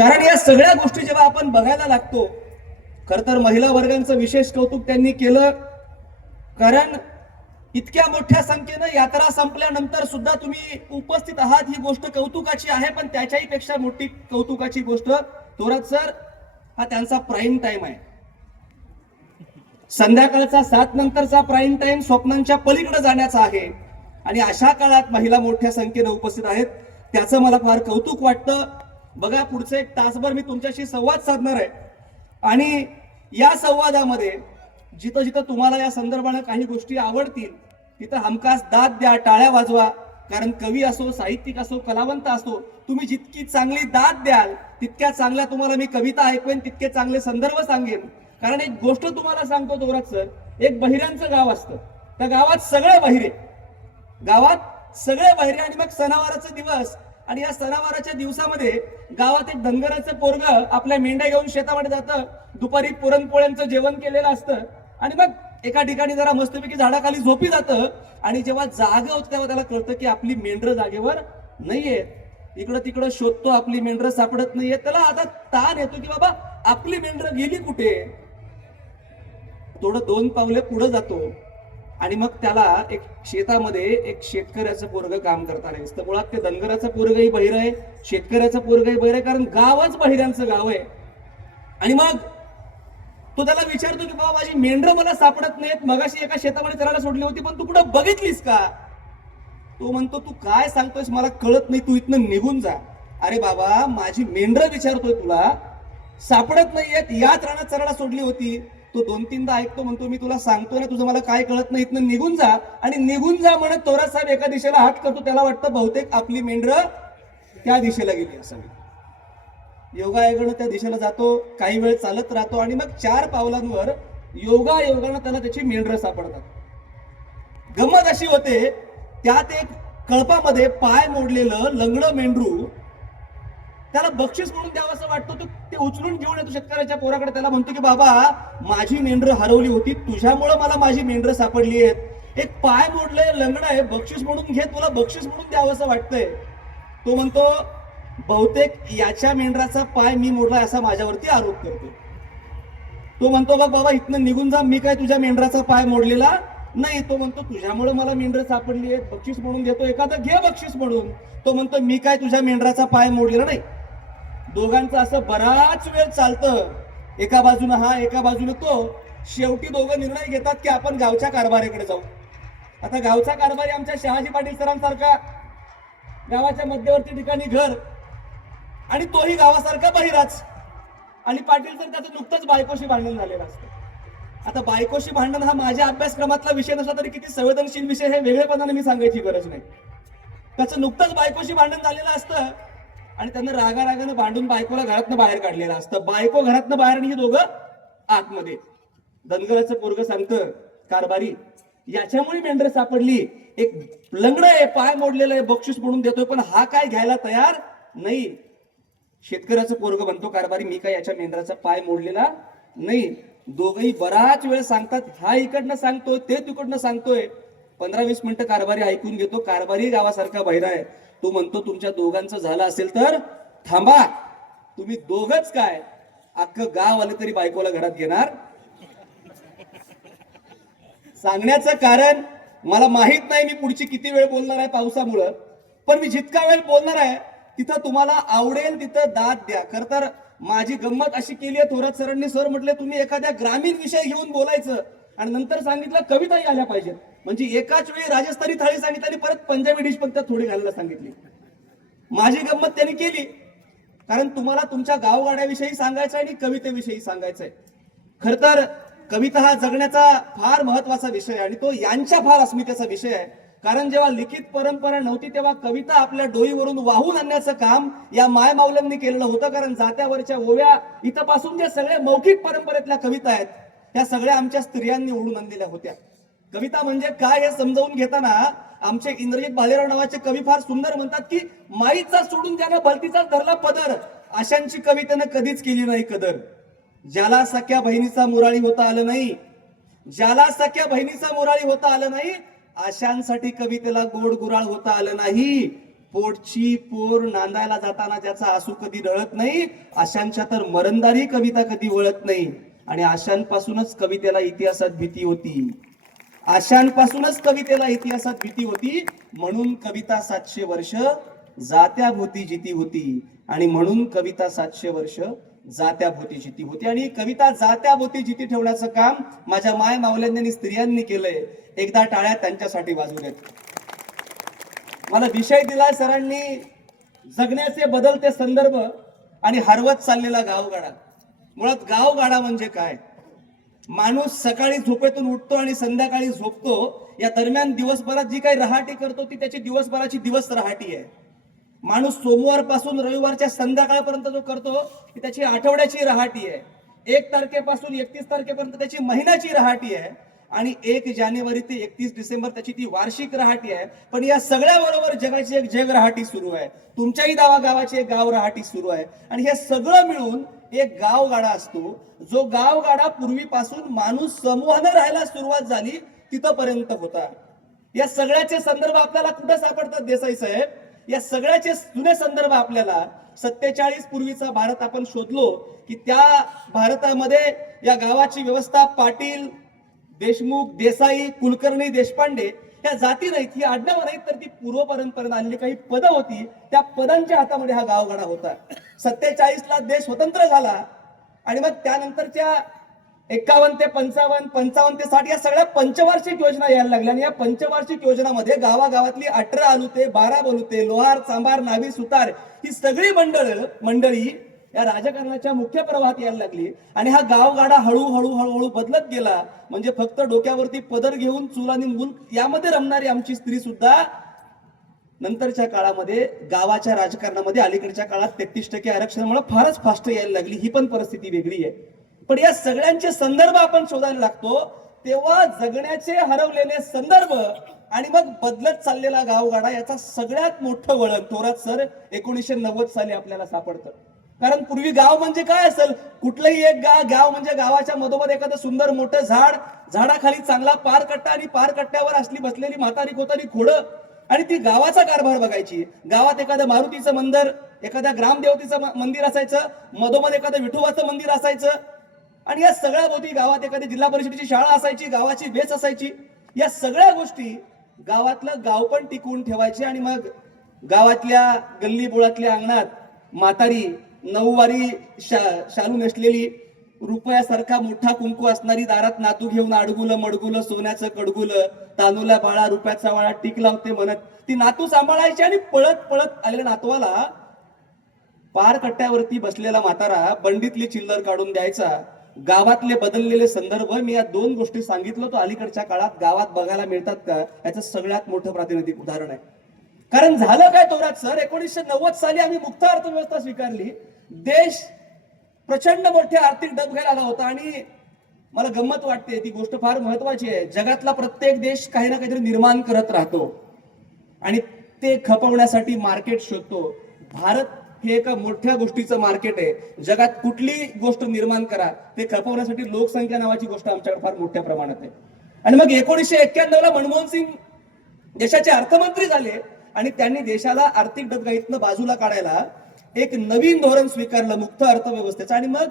कारण या सगळ्या गोष्टी जेव्हा आपण बघायला लागतो, खर तर महिला वर्गांचं विशेष कौतुक त्यांनी केलं. कारण इतक्या मोठ्या संख्येनं यात्रा संपल्यानंतर सुद्धा तुम्ही उपस्थित आहात, ही गोष्ट कौतुकाची आहे. पण त्याच्याही पेक्षा मोठी कौतुकाची गोष्ट, थोरात सर, हा त्यांचा प्राईम टाइम आहे. संध्याकाळचा 7 नंतरचा प्राईम टाइम स्वप्नांच्या पलीकडे जाण्याचा आहे. आणि अशा काळात महिला मोठ्या संख्येनं उपस्थित आहेत, त्याचं मला फार कौतुक वाटतं. बघा, पुढचे 1 तासभर मी तुमच्याशी संवाद साधणार आहे. आणि या संवादामध्ये जिथं जिथं तुम्हाला या संदर्भाने काही गोष्टी आवडतील तिथं हमखास दाद द्या, टाळ्या वाजवा. कारण कवी असो, साहित्यिक असो, कलावंत असो, तुम्ही जितकी चांगली दाद द्याल तितक्या चांगल्या तुम्हाला मी कविता ऐकवेन, तितके चांगले संदर्भ सांगेन. कारण एक गोष्ट तुम्हाला सांगतो थोरात सर, एक बहिऱ्यांचं गाव असतं, त्या गावात सगळे बहिरे, गावात सगळे बहिरे. आणि मग सणावाराचा दिवस, आणि या सणावाराच्या दिवसामध्ये गावात एक धनगराचं पोरग आपल्या मेंढ्या घेऊन शेतामध्ये जातं. दुपारी पुरणपोळ्यांचं जेवण केलेलं असतं आणि मग एका ठिकाणी जरा मस्तपैकी झाडाखाली झोपी जातं. आणि जेव्हा जागा होतं तेव्हा त्याला कळतं की आपली मेंढरं जागेवर नाहीये. इकडं तिकडं शोधतो, आपली मेंढरं सापडत नाहीये. त्याला आता ताण येतो की बाबा आपली मेंढरं गेली कुठे. थोडं 2 पावले पुढे जातो आणि मग त्याला एक शेतामध्ये एक शेतकऱ्याचं पोरग काम करताना दिसतं. मुळात ते धनगराचं पोरगही बहिर आहे, शेतकऱ्याचं पोरगही बहिर आहे, कारण गावच बहिऱ्यांचं गाव आहे. आणि मग तो त्याला विचारतो की बाबा माझी मेंढरं मला सापडत नाहीत, मगाशी एका शेतामध्ये चरायला सोडली होती, पण तू कुठं बघितलीस का. तो म्हणतो तू काय सांगतोयस, मला कळत नाही, तू इथनं निघून जा. अरे बाबा, माझी मेंढरं विचारतोय तुला, सापडत नाहीयेत, याच रानात चरायला सोडली होती. तो 2-3दा ऐकतो, म्हणतो मी तुला सांगतोय ना, तुझं मला काय कळत नाही, इथनं निघून जा. आणि निघून जा म्हणत थोरात साहेब एका दिशेला हात करतो. त्याला वाटतं बहुतेक आपली मेंढरं त्या दिशेला गेली असावी. योगायोगानं त्या दिशेला जातो, काही वेळ चालत राहतो आणि मग 4 पावलांवर योगायोगानं त्याला त्याची मेंढरं सापडतात. गंमत अशी होते, त्यात एक कळपामध्ये पाय मोडलेलं लंगडं मेंढरू त्याला बक्षीस म्हणून द्यावं असं वाटतं. तो ते उचलून घेऊन येतो शेतकऱ्याच्या पोराकडे. त्याला म्हणतो की बाबा माझी मेंढरं हरवली होती, तुझ्यामुळे मला माझी मेंढरं सापडली आहेत. एक पाय मोडलंय, लंगडं आहे, बक्षीस म्हणून घे, तुला बक्षीस म्हणून द्यावं असं वाटतंय. तो म्हणतो बहुतेक याच्या मेंढराचा पाय मी मोडलाय असा माझ्यावरती आरोप करतो. तो म्हणतो बघ बाबा इथनं निघून जा, मी काय तुझ्या मेंढराचा पाय मोडलेला नाही. तो म्हणतो तुझ्यामुळे मला मेंढरं सापडली आहे, बक्षीस म्हणून देतो, एखादं घे बक्षीस म्हणून. तो म्हणतो मी काय तुझ्या मेंढराचा पाय मोडलेला नाही. दोघांचं असं बराच वेळ चालतं, एका बाजूने हा, एका बाजूने तो. शेवटी दोघं निर्णय घेतात की आपण गावच्या कारभारीकडे जाऊ. आता गावचा कारभारी आमच्या शहाजी पाटील सरांसारखा, गावाच्या मध्यवर्ती ठिकाणी घर, आणि तोही गावासारखा बहिराच. आणि पाटील सर त्याचं नुकतंच बायकोशी भांडण झालेलं असतं. आता बायकोशी भांडण हा माझ्या अभ्यासक्रमातला विषय नसला तरी किती संवेदनशील विषय हे वेगळेपणाने मी सांगायची गरज नाही. त्याचं नुकतंच बायकोशी भांडण झालेलं असतं आणि त्यानं रागारागानं भांडून बायकोला घरातनं बाहेर काढलेलं असतं. बायको घरातनं बाहेर आणि ही दोघं आतमध्ये. धनगराचं पोरग सांगतं कारभारी याच्यामुळे मेंढर सापडली, एक लंगड आहे, पाय मोडलेलं आहे, बक्षीस म्हणून देतोय, पण हा काय घ्यायला तयार नाही. शेतकऱ्याचं पोरग म्हणतो कारभारी मी काय याच्या मेंढराचा पाय मोडलेला नाही. दोघही बराच वेळ सांगतात, हा इकडनं सांगतोय, ते तिकडनं सांगतोय. 15-20 मिनिटं कारभारी ऐकून घेतो. कारभारी गावासारखा बहिरा आहे. तो म्हणतो तुमच्या दोघांचं झालं असेल तर थांबा, तुम्ही दोघच काय अख्खं गाव आलं तरी बायकोला घरात घेणार. सांगण्याचं कारण मला माहित नाही मी पुढची किती वेळ बोलणार आहे पावसामुळं, पण मी जितका वेळ बोलणार आहे तिथं तुम्हाला आवडेल तिथं दाद द्या. खर तर माझी गंमत अशी केली आहे, थोरात सरांनी सर म्हटले तुम्ही एखाद्या ग्रामीण विषय घेऊन बोलायचं आणि नंतर सांगितलं कविताही आल्या पाहिजेत. म्हणजे एकाच वेळी राजस्थानी थाळी सांगितली आणि परत पंजाबी डिश पण त्यात थोडी घालायला सांगितली. माझी गंमत त्यांनी केली, कारण तुम्हाला तुमच्या गावगाड्याविषयी सांगायचं आहे आणि कवितेविषयी सांगायचं आहे. खर तर कविता हा जगण्याचा फार महत्वाचा विषय आहे आणि तो यांच्या फार अस्मितेचा विषय आहे. कारण जेव्हा लिखित परंपरा नव्हती तेव्हा कविता आपल्या डोईवरून वाहून आणण्याचं काम या माय माऊल्यांनी केलेलं होतं. कारण जात्यावरच्या ओव्या इथपासून जे सगळे मौखिक परंपरेतल्या कविता आहेत त्या सगळ्या आमच्या स्त्रियांनी ओढून आणलेल्या होत्या. कविता म्हणजे काय हे समजावून घेताना आमचे इंद्रजित भालेराव नावाचे कवी फार सुंदर म्हणतात की माईचा सोडून ज्यानं भलतीचा धरला पदर, अशांची कवितेनं कधीच केली नाही कदर. ज्याला सख्या बहिणीचा मुराळी होता आलं नाही, ज्याला सख्या बहिणीचा मुराळी होता आलं नाही, अशांसाठी कवितेला गोड गुराळ होता आलं नाही. पोटची पोर नांदायला जाताना ज्याचा आसू कधी ढळत नाही, अशांच्या तर मरणदारी कविता कधी वळत नाही. आणि अशांपासूनच कवितेला इतिहासात भीती होती. अशांपासूनच कवितेला इतिहासात भीती होती. म्हणून कविता 700 वर्ष जात्या भोवती जिती होती. आणि म्हणून कविता 700 वर्ष जात्या भोवती जिती होती. आणि कविता जात्या भोवती जिती ठेवण्याचं काम माझ्या माय मावल्यांनी स्त्रियांनी केलंय. एकदा टाळ्या त्यांच्यासाठी वाजू देत. मला विषय दिला सरांनी, जगण्याचे बदलते संदर्भ आणि हरवत चाललेला गावगाडा. मुळात गावगाडा म्हणजे काय? माणूस सकाळी झोपेतून उठतो आणि संध्याकाळी झोपतो, या दरम्यान दिवसभरात जी काही रहाटी करतो ती त्याची दिवसभराची दिवस रहाटी आहे. माणूस सोमवार पासून रविवारच्या संध्याकाळपर्यंत जो करतो ती त्याची आठवड्याची रहाटी आहे. 1 तारखेपासून 31 तारखेपर्यंत त्याची महिन्याची रहाटी आहे. आणि 1 जानेवारी ते 31 डिसेंबर त्याची ती वार्षिक रहाटी आहे. पण या सगळ्या बरोबर जगाची एक जग रहाटी सुरू आहे. तुमच्याही गावागावाची एक गाव रहाटी सुरू आहे. आणि हे सगळं मिळून एक गावगाडा असतो, जो गावगाडा पूर्वीपासून माणूस समूहानं राहायला सुरुवात झाली तिथपर्यंत होता. या सगळ्याचे संदर्भ आपल्याला कुठे सापडतात देसाई साहेब? या सगळ्याचे जुने संदर्भ आपल्याला 47 पूर्वीचा भारत आपण शोधलो की त्या भारतामध्ये या गावाची व्यवस्था पाटील, देशमुख, देसाई, कुलकर्णी, देशपांडे या जाती नाहीत, ही आडनावं नाहीत, तर ती पूर्व परंपरेने आलेली काही पदं होती. त्या पदांच्या हातामध्ये हा गावगाडा होता. 47 ला देश स्वतंत्र झाला आणि मग त्यानंतरच्या 51 ते 55, 55 ते 60 या सगळ्या पंचवार्षिक योजना यायला लागल्या. आणि या पंचवार्षिक योजनामध्ये गावागावातली 18 आलुते, 12 बलुते, लोहार, चांभार, नावी, सुतार ही सगळी मंडळी या राजकारणाच्या मुख्य प्रवाहात यायला लागली. आणि हा गावगाडा हळूहळू बदलत गेला. म्हणजे फक्त डोक्यावरती पदर घेऊन चूल आणि मूल यामध्ये रमणारी आमची स्त्री सुद्धा नंतरच्या काळामध्ये गावाच्या राजकारणामध्ये अलीकडच्या काळात 33% आरक्षणामुळे फारच फास्ट यायला लागली. ही पण परिस्थिती वेगळी आहे. पण या सगळ्यांचे संदर्भ आपण शोधायला लागतो तेव्हा जगण्याचे हरवलेले संदर्भ आणि मग बदलत चाललेला गावगाडा याचा सगळ्यात मोठं वळण थोरात सर 1990 साली आपल्याला सापडतं. कारण पूर्वी गाव म्हणजे काय असेल? कुठलंही एक गाव म्हणजे गावाच्या मधोमध एखादं सुंदर मोठं झाड, झाडाखाली चांगला पार कट्टा आणि पार कट्ट्यावर असली बसलेली म्हातारी कोतारी खोडं आणि ती गावाचा कारभार बघायची. गावात एखादं मारुतीचं मंदिर, एखाद्या ग्रामदेवतेचं मंदिर असायचं, मधोमध एखादं विठोबाचं मंदिर असायचं. आणि या सगळ्या गोष्टी गावात एखादी जिल्हा परिषदेची शाळा असायची, गावाची बेस असायची. या सगळ्या गोष्टी गावातलं गाव पण टिकवून ठेवायचे. आणि मग गावातल्या गल्ली बोळातल्या अंगणात म्हातारी नऊवारी शालू नेसलेली, रुपयासारखा मोठा कुंकू असणारी, दारात नातू घेऊन अडगुलं मडगुलं सोन्याचं कडगुलं, तांदूला बाळा रुपयाचा वाळा टीक लावते म्हणत ती नातू सांभाळायची. आणि पळत पळत आलेल्या नातवाला पार कट्ट्यावरती बसलेला म्हातारा बंडीतली चिल्लर काढून द्यायचा. गावातले बदललेले संदर्भ मी या 2 गोष्टी सांगितलं तो अलीकडच्या काळात गावात बघायला मिळतात का, याचं सगळ्यात मोठं प्रातिनिधिक उदाहरण आहे. कारण झालं काय थोरात सर, 1990 साली आम्ही मुक्त अर्थव्यवस्था स्वीकारली. देश प्रचंड मोठ्या आर्थिक डबघाईला आला होता. आणि मला गंमत वाटते, ती गोष्ट फार महत्वाची आहे. जगातला प्रत्येक देश काही ना काहीतरी निर्माण करत राहतो आणि ते खपवण्यासाठी मार्केट शोधतो. भारत हे एका मोठ्या गोष्टीचं मार्केट आहे. जगात कुठली गोष्ट निर्माण करा, ते खपवण्यासाठी लोकसंख्या नावाची गोष्ट आमच्याकडे फार मोठ्या प्रमाणात आहे. आणि मग 1991 ला मनमोहन सिंग देशाचे अर्थमंत्री झाले आणि त्यांनी देशाला आर्थिक डबघाईतनं बाजूला काढायला एक नवीन धोरण स्वीकारलं मुक्त अर्थव्यवस्थेचं. आणि मग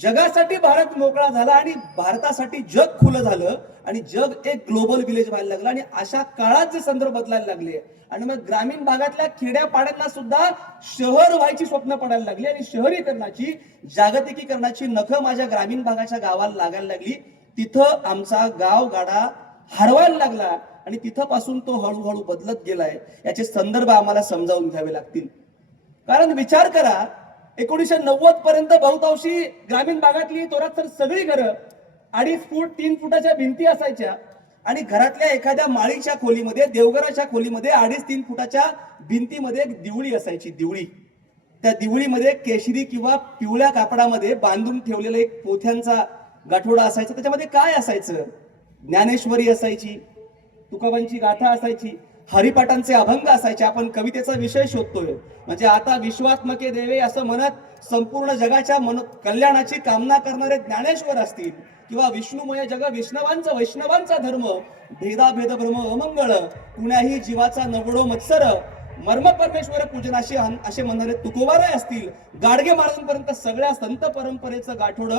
जगासाठी भारत मोकळा झाला आणि भारतासाठी जग खुलं झालं आणि जग एक ग्लोबल विलेज व्हायला लागलं. आणि अशा काळात जे संदर्भ बदलायला लागले आणि मग ग्रामीण भागातल्या खेड्यापाड्यांना सुद्धा शहर व्हायची स्वप्न पडायला लागली आणि शहरीकरणाची, जागतिकीकरणाची नखं माझ्या ग्रामीण भागाच्या गावाला लागायला लागली. तिथं आमचा गावगाडा हरवायला लागला आणि तिथपासून तो हळूहळू बदलत गेलाय. याचे संदर्भ आम्हाला समजावून घ्यावे लागतील. कारण विचार करा, 1990 पर्यंत बहुतांशी ग्रामीण भागातली थोरात तर सगळी घरं 2.5 फूट 3 फुटाच्या भिंती असायच्या. आणि घरातल्या एखाद्या माळीच्या खोलीमध्ये, देवघराच्या खोलीमध्ये 2.5-3 फुटाच्या भिंतीमध्ये एक दिवळी असायची. दिवळी, त्या दिवळीमध्ये केशरी किंवा पिवळ्या कापडामध्ये बांधून ठेवलेला एक पोथ्यांचा गाठोडा असायचा. त्याच्यामध्ये काय असायचं? ज्ञानेश्वरी असायची, तुकोबांची गाथा असायची, हरिपाठांचे अभंग असायचे. आपण कवितेचा विषय शोधतोय म्हणजे आता विश्वात्मके देवे असं म्हणत संपूर्ण जगाच्या कल्याणाची कामना करणारे ज्ञानेश्वर असतील किंवा विष्णुमय जग वैष्णवांचा धर्म, भेदाभेद भ्रम अमंगळ, कुण्याही जीवाचा नवडो मत्सर, मर्म परमेश्वर पूजन असे म्हणणारे तुकोबाराय असतील, गाडगे महाराजांपर्यंत सगळ्या संत परंपरेचं गाठोडं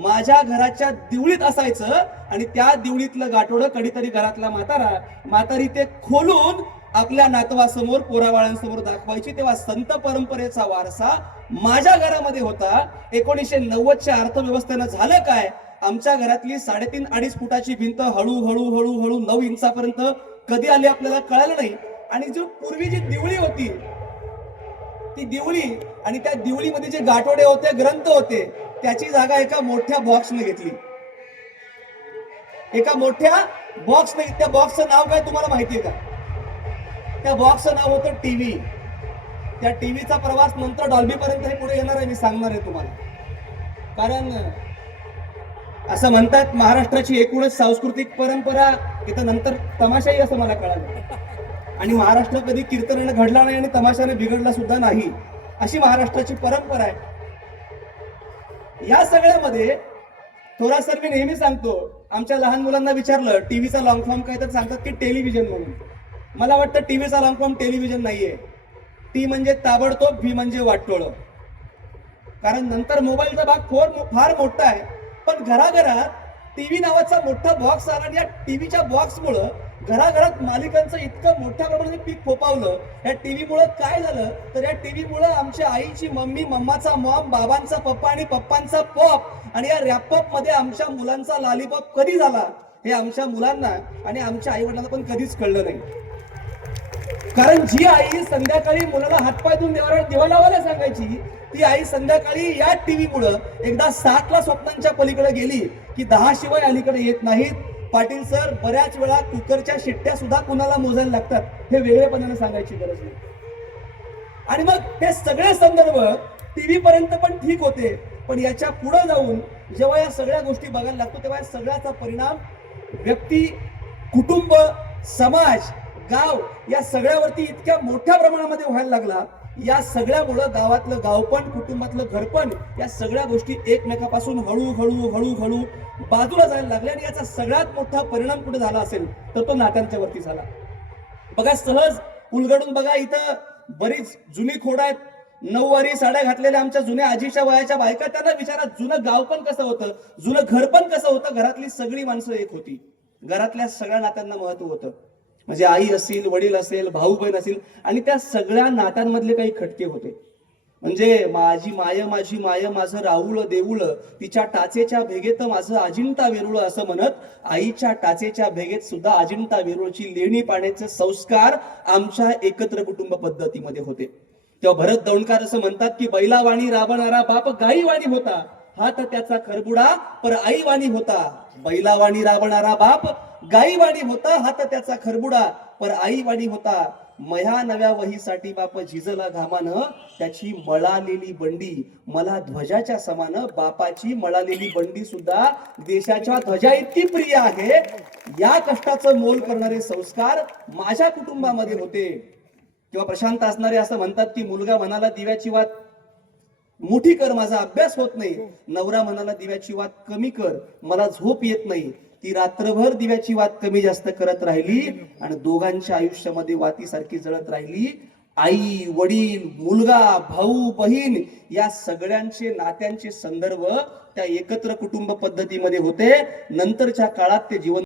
माझ्या घराच्या दिवळीत असायचं. आणि त्या दिवळीतलं गाठोडं कधीतरी घरातला म्हातारी ते खोलून आपल्या नातवासमोर पोराबाळांसमोर दाखवायची. तेव्हा संत परंपरेचा वारसा माझ्या घरामध्ये होता. 1990च्या अर्थव्यवस्थेनं झालं काय, आमच्या घरातली 3.5-2.5 फुटाची भिंत हळूहळू 9 इंचापर्यंत कधी आली आपल्याला कळालं नाही. आणि जो पूर्वी जी दिवळी होती, ती दिवळी आणि त्या दिवळीमध्ये जे गाठोडे होते, ग्रंथ होते, त्याची जागा एका मोठ्या बॉक्सने घेतली. एका मोठ्या बॉक्सने. त्या बॉक्सचं नाव काय तुम्हाला माहितीये का? त्या बॉक्सचं नाव होतं टीव्ही. त्या टीव्हीचा प्रवास नंतर डॉल्बी पर्यंत हे पुढे येणार आहे, मी सांगणार आहे तुम्हाला. कारण असं म्हणतात महाराष्ट्राची एकूणच सांस्कृतिक परंपरा इथं नंतर तमाशाही, असं मला कळालं. आणि महाराष्ट्र कधी कीर्तनाने घडला नाही आणि तमाशाने बिघडला सुद्धा नाही, अशी महाराष्ट्राची परंपरा आहे. या सगळ्यामध्ये थोडा सर मी नेहमी सांगतो, आमच्या लहान मुलांना विचारलं टीव्हीचा लॉंग फॉर्म काय, तर सांगतात की टेलिव्हिजन म्हणून. मला वाटतं टीव्हीचा लॉंग फॉर्म टेलिव्हिजन नाहीये. टी म्हणजे ताबडतोब, व्ही म्हणजे वाटोळं. कारण नंतर मोबाईलचा भाग फार मोठा आहे, पण घराघरात टीव्ही नावाचा मोठा बॉक्स आला आणि या टीव्हीच्या बॉक्समुळं घराघरात मालिकांचं इतकं मोठ्या प्रमाणात पीक फोपावलं. या टीव्हीमुळं काय झालं, तर या टीव्हीमुळं आमच्या आईची मम्मी, मम्माचा मॉम, बाबांचा पप्पा आणि पप्पांचा पॉप, आणि या रॅपॉप मध्ये आमच्या मुलांचा लॉलीपॉप कधी झाला हे आमच्या मुलांना आणि आमच्या आई वडिलांना पण कधीच कळलं नाही. कारण जी आई संध्याकाळी मुलाला हातपाय धुवून दिवा लावायला सांगायची, ती आई संध्याकाळी या टीव्हीमुळं एकदा 7ला स्वप्नांच्या पलीकडे गेली की 10 शिवाय अलीकडे येत नाहीत. पाटील सर, बऱ्याच वेळा कुकरच्या शिट्ट्या सुद्धा कुणाला मोजायला लागतात, हे वेगळेपणाने सांगायची गरज नाही. आणि मग हे सगळे संदर्भ टीव्ही पर्यंत पण ठीक होते, पण याच्या पुढे जाऊन जेव्हा या सगळ्या गोष्टी बघायला लागतो, तेव्हा या सगळ्याचा परिणाम व्यक्ती, कुटुंब, समाज, गाव या सगळ्यावरती इतक्या मोठ्या प्रमाणामध्ये व्हायला लागला. या सगळ्यामुळं गावातलं गावपण, कुटुंबातलं घरपण, या सगळ्या गोष्टी एकमेकापासून हळूहळू बाजूला जायला लागल्या. आणि याचा सगळ्यात मोठा परिणाम कुठे झाला असेल तर तो नात्यांच्या वरती झाला. बघा, सहज उलगडून बघा, इथं बरीच जुनी खोड आहेत. 9 वारी साड्या घातलेल्या आमच्या जुन्या आजीच्या वयाच्या बायका, त्यांना विचारा जुनं गाव पण कसं होतं, जुनं घर पण कसं होतं. घरातली सगळी माणसं एक होती, घरातल्या सगळ्या नात्यांना महत्व होतं. म्हणजे आई असेल, वडील असेल, भाऊ बहीण असेल, आणि त्या सगळ्या नात्यांमधले काही खटके होते. म्हणजे माझी माय माझं राऊळ देऊळ, तिच्या टाचेच्या भेगेत माझं अजिंठा वेरूळ, असं म्हणत आईच्या टाचेच्या भेगेत सुद्धा अजिंठा वेरूळची लेणी पाण्याचे संस्कार आमच्या एकत्र कुटुंब पद्धतीमध्ये होते. तेव्हा भरत दौंडकर असं म्हणतात की बैलावाणी राबणारा बाप गाईवाणी होता, हात त्याचा खरबुडा पर आईवाणी होता. बैलावाणी राबणारा बाप गाईवाणी होता, हात त्याचा खरबुडा पर आईवाणी होता. मह्या नव्या वहीसाठी बाप झिजला घामानं, त्याची मळालेली बंडी मला ध्वजाच्या समान. बापाची मळालेली बंडी सुद्धा देशाच्या ध्वजा इतकी प्रिय आहे. या कष्टाचं मोल करणारे संस्कार माझ्या कुटुंबामध्ये होते. किंवा प्रशांत असणारे असं म्हणतात की मुलगा म्हणाला दिव्याची वात मोठी कर, माझा अभ्यास होत नाही. नवरा म्हणाला दिव्याची वात कमी कर, मला झोप येत नाही. ती रात्रभर दिव्याची वात कमी जास्त करत राहिली आणि दोघांच्या आयुष्यामध्ये वातीसारखी जळत राहिली. आई, वडील, मुलगा, भाऊ, बहीण या सगळ्यांचे नात्यांचे संदर्भ त्या एकत्र कुटुंब पद्धतीमध्ये होते. नंतरच्या काळात ते जीवन